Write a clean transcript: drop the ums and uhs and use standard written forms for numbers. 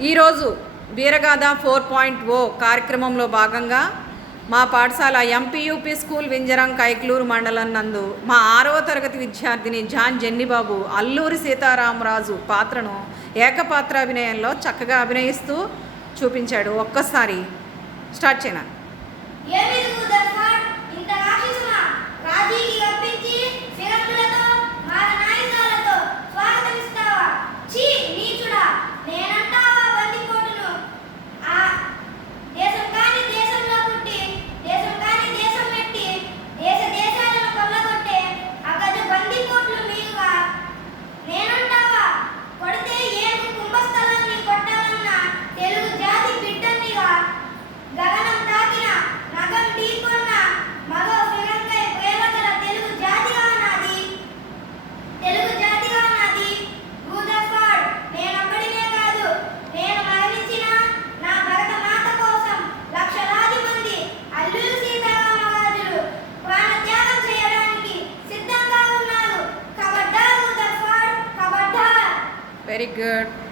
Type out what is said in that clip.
ఈరోజు వీరగాథ 4.0 కార్యక్రమంలో భాగంగా మా పాఠశాల ఎంపీయూపీ స్కూల్ వింజరం కైక్లూరు మండలం నందు మా 6వ తరగతి విద్యార్థిని జాన్ జెన్నిబాబు అల్లూరి సీతారామరాజు పాత్రను ఏకపాత్రాభినయంలో చక్కగా అభినయిస్తూ చూపించాడు. ఒక్కసారి స్టార్ట్ చేయనా? Very good.